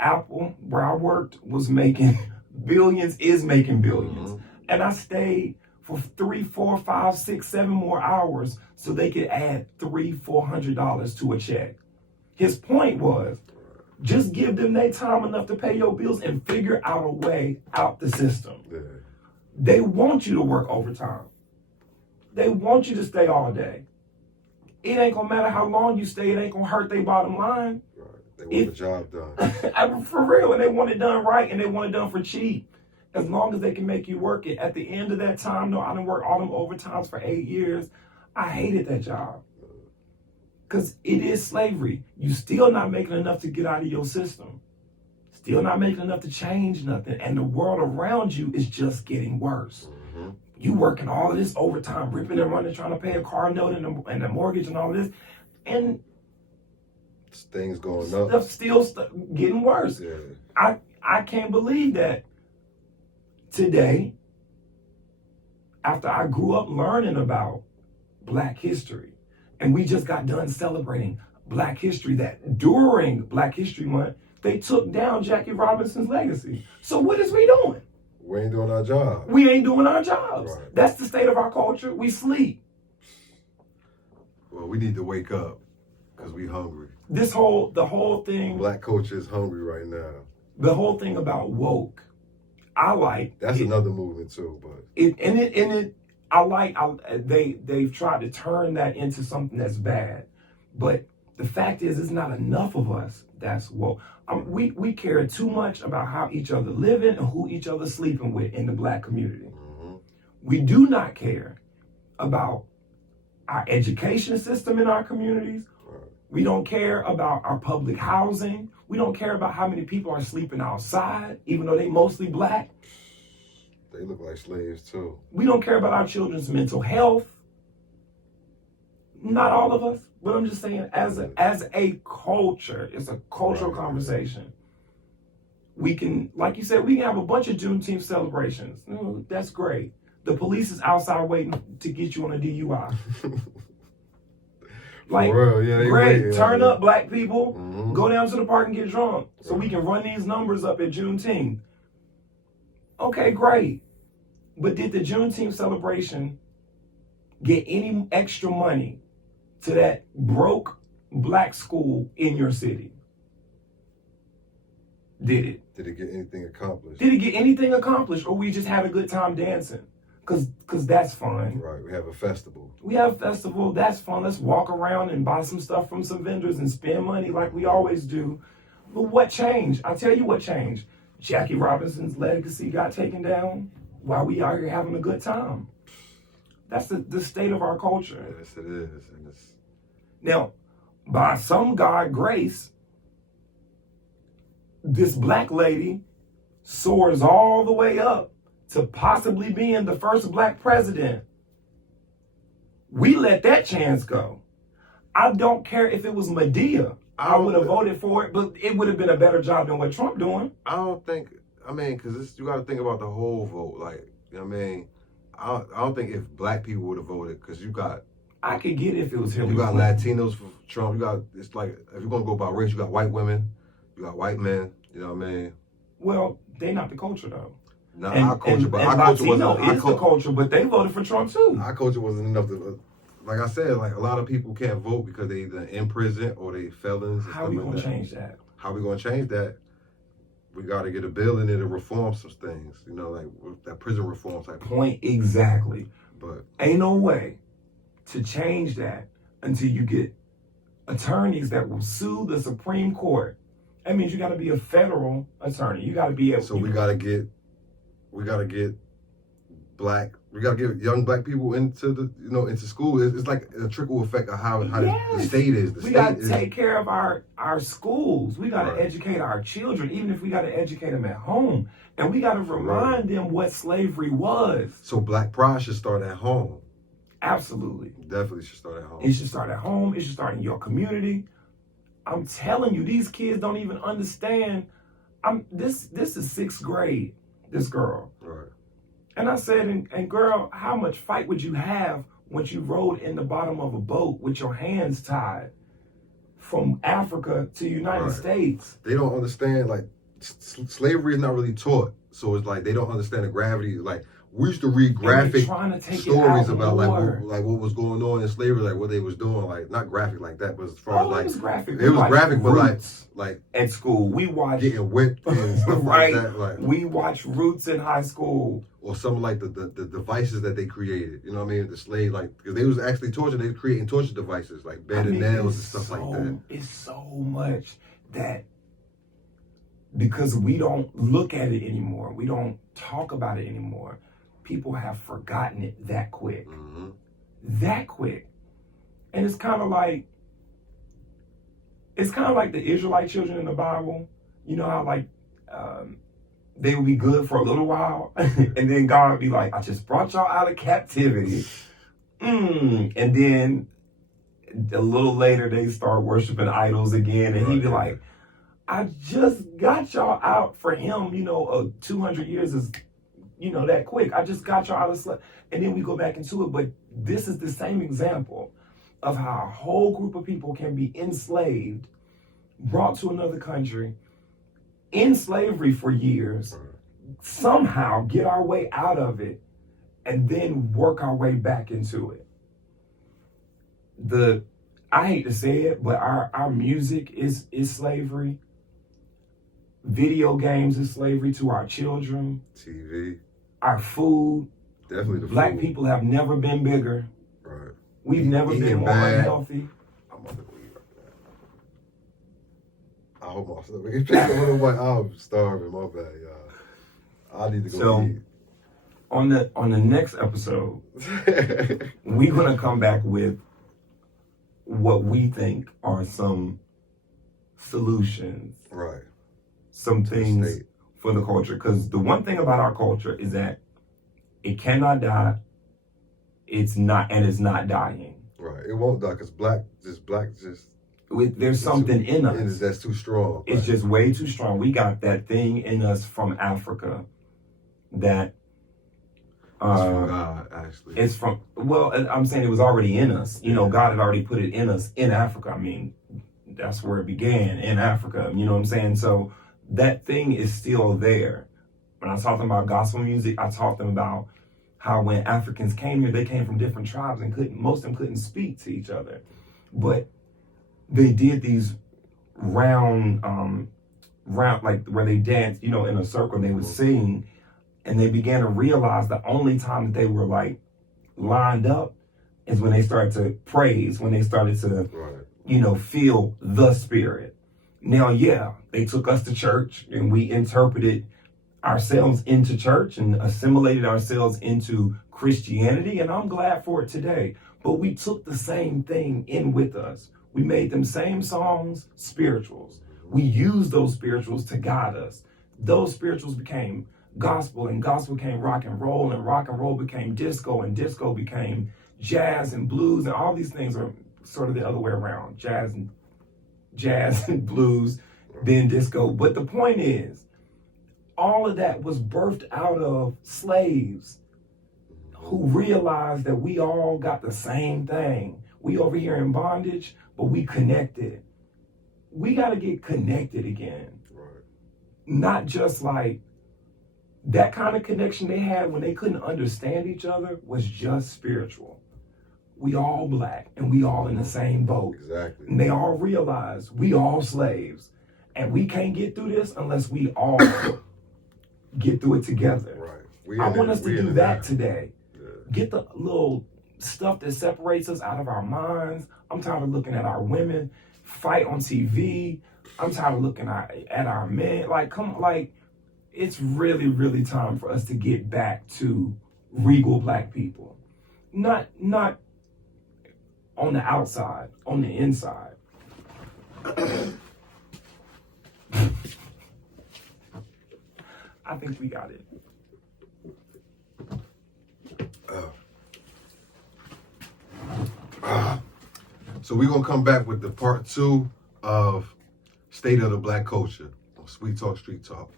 Apple, where I worked, was making billions, is making billions. Mm-hmm. And I stayed for 3, 4, 5, 6, 7 more hours so they could add $300-$400 to a check. His point was, just give them their time enough to pay your bills and figure out a way out the system. Yeah. They want you to work overtime. They want you to stay all day. It ain't gonna matter how long you stay, it ain't gonna hurt their bottom line. Right. They want the job done. For real, and they want it done right, and they want it done for cheap. As long as they can make you work it. At the end of that time, no, I done worked all them overtimes for 8 years. I hated that job. Because it is slavery. You still not making enough to get out of your system. Still not making enough to change nothing. And the world around you is just getting worse. Mm-hmm. You working all of this overtime, ripping and running, trying to pay a car note and the mortgage and all of this. And things going up. Stuff still getting worse. Yeah. I can't believe that today, after I grew up learning about Black history, and we just got done celebrating Black history, that during Black History Month, they took down Jackie Robinson's legacy. So what is we doing? We ain't doing our job. We ain't doing our jobs. Right. That's the state of our culture. We sleep. Well, we need to wake up because we hungry. The whole thing. Black culture is hungry right now. The whole thing about woke, I like. That's another movement too, but they've tried to turn that into something that's bad, but the fact is, it's not enough of us that's woke. We care too much about how each other living and who each other sleeping with in the Black community. mm-hmm. We do not care about our education system in our communities. Right. We don't care about our public housing. We don't care about how many people are sleeping outside, even though they mostly Black. They look like slaves too. We don't care about our children's mental health. Not all of us, but I'm just saying, as a culture, it's a cultural conversation. We can, like you said, we can have a bunch of Juneteenth celebrations. That's great. The police is outside waiting to get you on a DUI. Like, real, yeah, great, turn up, Black people. Mm-hmm. Go down to the park and get drunk so we can run these numbers up at Juneteenth. Okay, great. But did the Juneteenth celebration get any extra money to that broke Black school in your city? Did it? Did it get anything accomplished? Did it get anything accomplished, or we just had a good time dancing? Cause that's fun. Right, we have a festival. We have a festival, that's fun. Let's walk around and buy some stuff from some vendors and spend money like we always do. But what changed? I'll tell you what changed. Jackie Robinson's legacy got taken down while we are here having a good time. That's the state of our culture. Yes, it is. And it's... Now, by some God grace, this Black lady soars all the way up to possibly being the first Black president. We let that chance go. I don't care if it was Medea. I would have voted for it, but it would have been a better job than what Trump doing. I don't think, because you got to think about the whole vote. Like, you know what I mean? I don't think if Black people would have voted, because you got... I could get it if it was Hillary. You got Clinton. Latinos for Trump. It's like, if you're going to go by race, you got white women, you got white men, you know what I mean? Well, they not the culture, though. Not our culture, but our culture Latino wasn't... is the culture, but they voted for Trump, too. Our culture wasn't enough to... Like I said, like a lot of people can't vote because they either in prison or they felons. How are we going to change that? How we going to change that? We got to get a bill in there to reform some things, you know, like that prison reform type. Point exactly. But ain't no way to change that until you get attorneys that will sue the Supreme Court. That means you got to be a federal attorney. You got to be able. So we got to get young Black people into school. It's like a trickle effect of how the state is. We got to take care of our schools. We got to educate our children, even if we got to educate them at home. And we got to remind them what slavery was. So Black pride should start at home. Absolutely. Definitely should start at home. It should start at home. It should start in your community. I'm telling you, these kids don't even understand. This is 6th grade, this girl. Right. And I said, and girl, how much fight would you have once you rode in the bottom of a boat with your hands tied from Africa to the United Right. States. They don't understand, like, slavery is not really taught. So it's like they don't understand the gravity. Like, we used to read And they're graphic trying to take stories it out about more. what was going on in slavery, like what they was doing, like not graphic like that, but as far as Oh, like it was graphic. it was graphic, but Roots like at school. We watched getting whipped and stuff right. like that, like We watched Roots in high school. or some of like the devices that they created. You know what I mean? The slave, like, because they was actually torturing. They were creating torture devices like bed and nails and stuff like that. It's so much that because we don't look at it anymore, we don't talk about it anymore. People have forgotten it that quick. Mm-hmm. That quick. And it's kind of like the Israelite children in the Bible. You know how like they would be good for a little while, and then God would be like, I just brought y'all out of captivity. And then a little later they start worshiping idols again, and he'd be like, I just got y'all out for him, 200 years is, that quick. I just got y'all out of slavery. And then we go back into it. But this is the same example of how a whole group of people can be enslaved, brought to another country, in slavery for years, somehow get our way out of it, and then work our way back into it. I hate to say it, but our music is slavery. Video games is slavery to our children. TV. Our food. Definitely the Black food. people have never been bigger. Right. We've never been more unhealthy. I'm about to leave right now. I hope my stomach is picking up. I'm starving. My bad, y'all. I need to go eat. On the next episode, we're gonna come back with what we think are some solutions. Right. Some things for the culture. Because the one thing about our culture is that it cannot die. It's not dying. Right. It won't die because black there's something in us that's too strong. It's just way too strong. We got that thing in us from Africa that it's from God, actually. It's from, well, I'm saying it was already in us. God had already put it in us in Africa. I mean, that's where it began, in Africa. You know what I'm saying? So that thing is still there. When I was talking about gospel music, I talked to them about how when Africans came here, they came from different tribes and most of them couldn't speak to each other. But they did these round, like where they danced, in a circle, and they would sing, and they began to realize the only time that they were like lined up is when they started to praise, when they started to, feel the Spirit. Now, yeah, they took us to church and we interpreted ourselves into church and assimilated ourselves into Christianity, and I'm glad for it today. But we took the same thing in with us. We made them same songs spirituals. We used those spirituals to guide us. Those spirituals became gospel, and gospel became rock and roll became disco, and disco became jazz and blues, and all these things are sort of the other way around. Jazz and blues, then disco. But the point is, all of that was birthed out of slaves who realized that we all got the same thing. We over here in bondage, but we connected. We got to get connected again. Right. Not just like that kind of connection they had when they couldn't understand each other was just spiritual. We all black and we all in the same boat. Exactly. And they all realized we all slaves. And we can't get through this unless we all get through it together. Right. I want us to do that today. Yeah. Get the little stuff that separates us out of our minds. I'm tired of looking at our women fight on TV. I'm tired of looking at our men. It's really, really time for us to get back to regal black people. Not on the outside, on the inside. I think we got it. So we're going to come back with the part 2 of State of the Black Culture on Sweet Talk Street Talk.